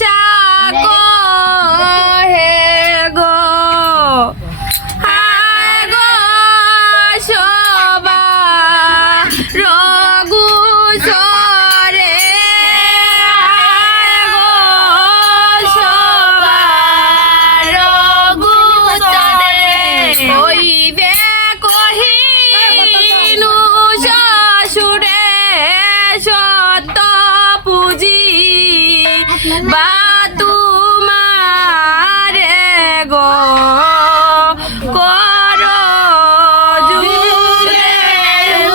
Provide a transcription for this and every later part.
উষা কহে গো হায় গো শোভা রঘু চরে হায় গো শোভা রঘু চরে হইবে কহিনু শ্বশুরে সত্য পুঁজি বা তুমারে গো কর জুড়ে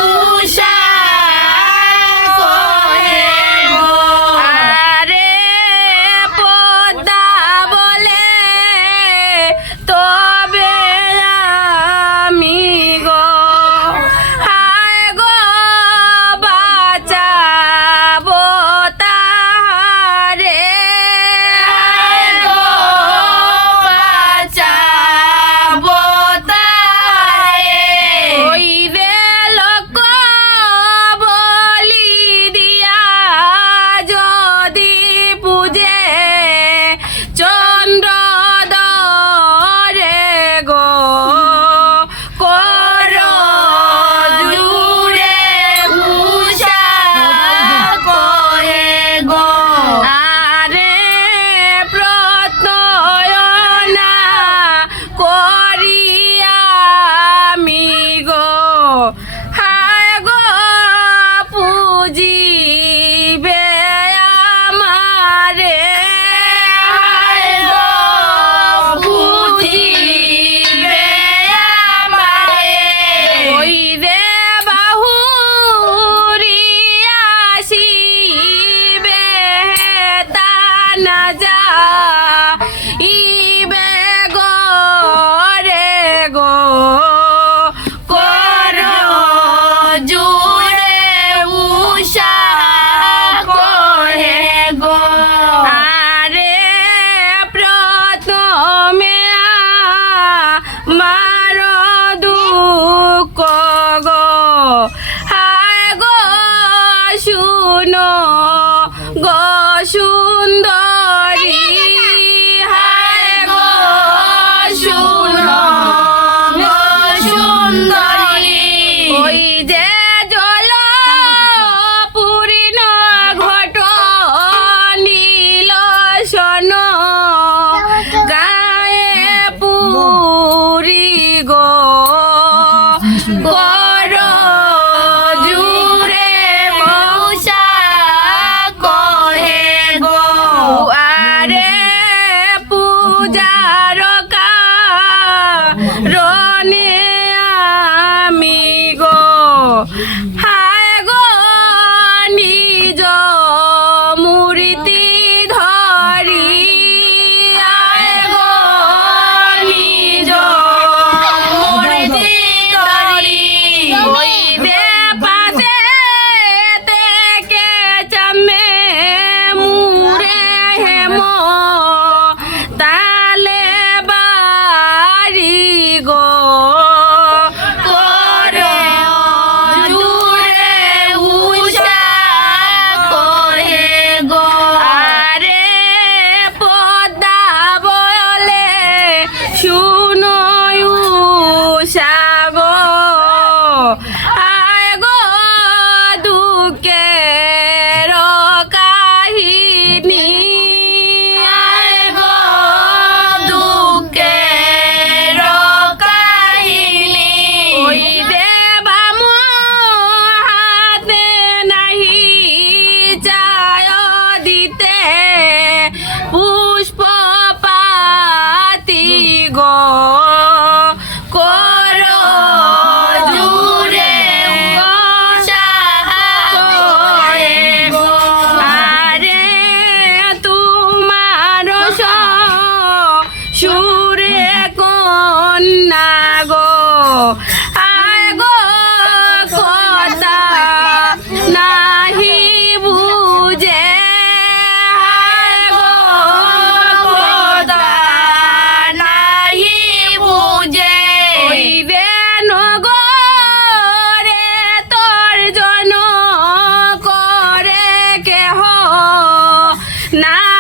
উষা কহে গো আরে পদ্মা বলে তবে আমি গো হায় গো বাঁচাবো তাহারে হায় গো বাঁচাবো তাহারে হইবে লোক বলি দিয়া যদি পূজে চন্দ্রদরে গো কর জুড়ে উষা কহে গো আরে প্রত্যয়না করিয়া আমি গো হায় গো পুজিবে আমারে হায় গো পুজিবে আমারে হইবে বাহুরিয়া আসিবে তা না যা ইবে গো রে গো কর জুড়ে উষা কহে গো আরে প্রথমে মার দুঃখ গো হায় গো শুনো গো সুন্দরী হায় গো শুনো গো সুন্দরী ওই যে জল পূর্ণ ঘট নীল সন গায়ে পুরি গো কর জুড়ে উষা কহে গো আরে পূজার কারণে আমি গো হায় গো নিজ মূর্তি ধরি হায় গো নিজ মূর্তি ধরি হইবে পাশে থেকে চামে মুরে হেম তালে বাড়ি গো কর জুড়ে উষা কহে গো আরে পদ্মা বলে শুনো উষা গো আয় গো দুঃখের কাহিনী আয় গো দুঃখের কাহিনী হইবে বাম হাতে নাহি চায় দিতে পুষ্প পাতি গো কর জুড়ে উষা কহে গো আরে তোমার সুরে কন্যা গো আয় গো কথা নাহি বুঝে হায় গো কথা নাহি বুঝে হইবে নগরে তোর জন করে কেহ না